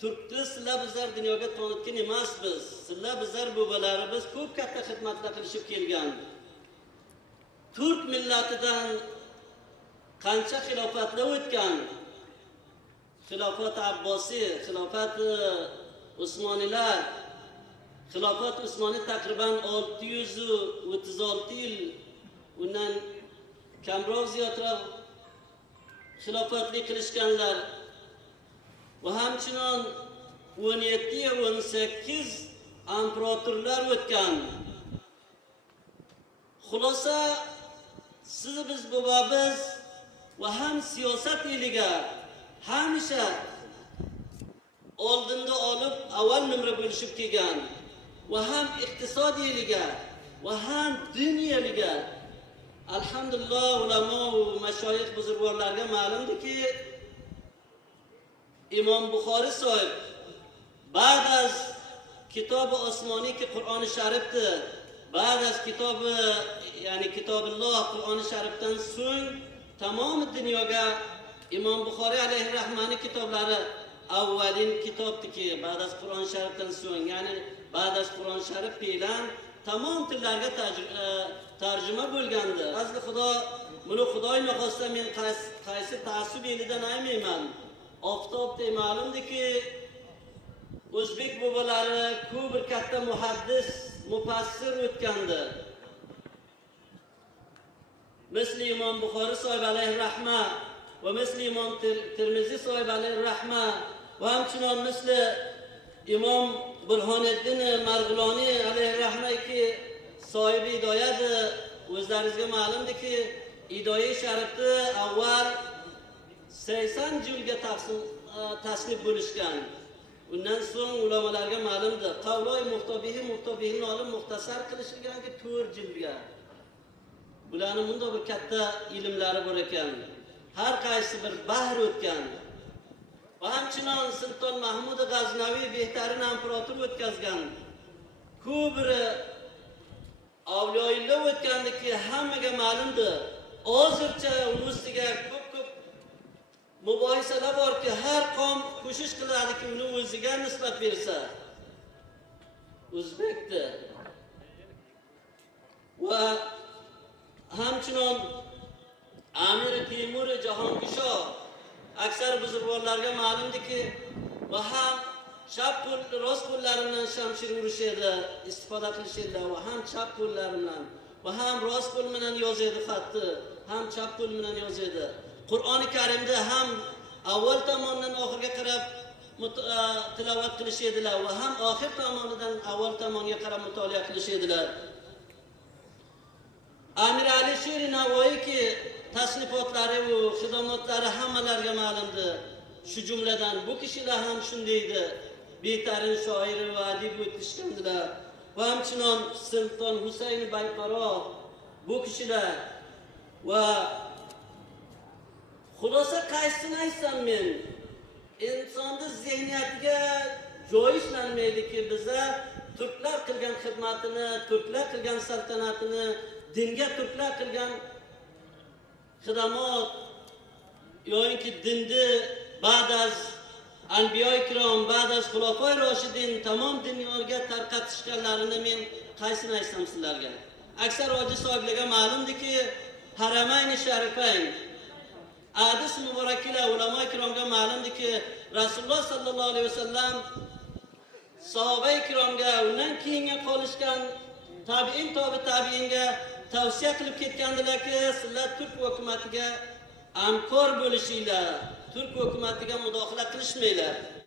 Turkni sizlar bizlar dunyoga tanitgan emasmiz. Sizlar bizlar bobolarimiz ko'p katta xizmatlar qilishib kelgan. Turk millatidan qancha xilofatlar o'tgan. Xilofat Abbosiy, xilofat Usmoniylar, xilofat Usmoniy taqriban 636 yil, undan kamroq ziyodroq xilofatlik qilishganlar. Va hamchinon 17 ya 18 imperatorlar o'tgan. Xulosa siz biz bobomiz va ham siyosat eliga hamisha oldinda olib avval numra bo'lishib kelgan va ham iqtisod eliga va ham din eliga alhamdulillah ulamo va mashoyix buzurgorlarga ma'lumdiki İmam Buxoriy sohib ba'd az kitobi osmoniy ki Qur'oni Sharifdir, ba'd az kitobi ya'ni Kitobulloh Qur'oni Sharifdan so'ng tamom dunyoga İmam Buxoriy alayhi rahmani kitoblari avvalin kitobdiki, ba'd az Qur'oni Sharifdan so'ng, ya'ni ba'd az Qur'oni Sharif bilan tamom tillarga tarjima bo'lgandi. Azli Xudo, buni Xudoy noxosta men qaysi ta'assub elidan aymayman. Oftobda ma'lumdiki o'zbek bobolari ko'p bir katta muhaddis, mufassir o'tgandi. Misli İmam Buxoriy sohib alayhi rahma va misli İmam Tirmiziy sohib alayhi rahma va hamchinon misli İmam Burhoniddin Marg'iloniy alayhi rahma ki sohibi hidoyati o'zlaringizga ma'lumdiki hidoyat sharifni avval 80 jilga tasnif bo'lishgan. Undan so'ng ulamolarga ma'lumdir. Qavloy muhtobihin olim muxtasar qilishganki 4 jilga. Bularning bunda bir katta ilmlari bor ekan. Har qaysi bir bahr o'tgan. Va hamchinon Sulton Mahmud G'aznaviy behtarin imperator o'tkazgan. Ko'p bir avliyolar o'tgandiki hammaga ma'lumdir. Hozircha ustiga mubohisalar borki, har qavm ko'shish qiladiki, uni o'ziga nisbat bersa. O'zbekdi. Va hamchinon Amir Temur Jahongir aksar buzurgorlarga ma'lumdiki, va ham chap qo'l, rost qo'llari bilan shamshir urishadi, istifoda qilishadi va ham chap qo'llari bilan va ham rost qo'l bilan yozadi xatni, ham chap qo'l bilan yozadi. Qur'oni Karimda ham avval tomonidan oxirga qarab tilovat qilishadilar va ham oxir tomonidan avval tomonga qarab mutolaa qilishadilar. Amir Ali Shir Navoiy ki tasnifotlari va xidomatlari hammalarga ma'lumdir. Shu jumladan bu kishilar ham shundaydi. Betarin shoir va adib o'tishgandilar. Va hamchinon Sulton Husayn Bayqaro bu kishilar va xulosa qaysini aytsam men? Insonning zehniyatiga joy ishlanmaydiki, biza turklar qilgan xizmatini, turklar qilgan saltanatini, dinga turklar qilgan xizmat yoki dinni ba'd az anbiyo ikrom, ba'd az xulofoi roshidin tamom dunyoga tarqatishganlarini men qaysini aytsam sizlarga? Aksar hoji sohiblarga ma'lumdiki, Haramayni Sharifayn hadis muboraklar ulamo ikromga ma'lumdiki, Rasululloh sallallohu alayhi vasallam sahoba ikromga, undan keyinga qolishgan tabiinga tavsiya qilib ketgandilarki, sizlar turk hukumatiga hamkor bo'lishinglar, turk hukumatiga mudohala qilishmanglar.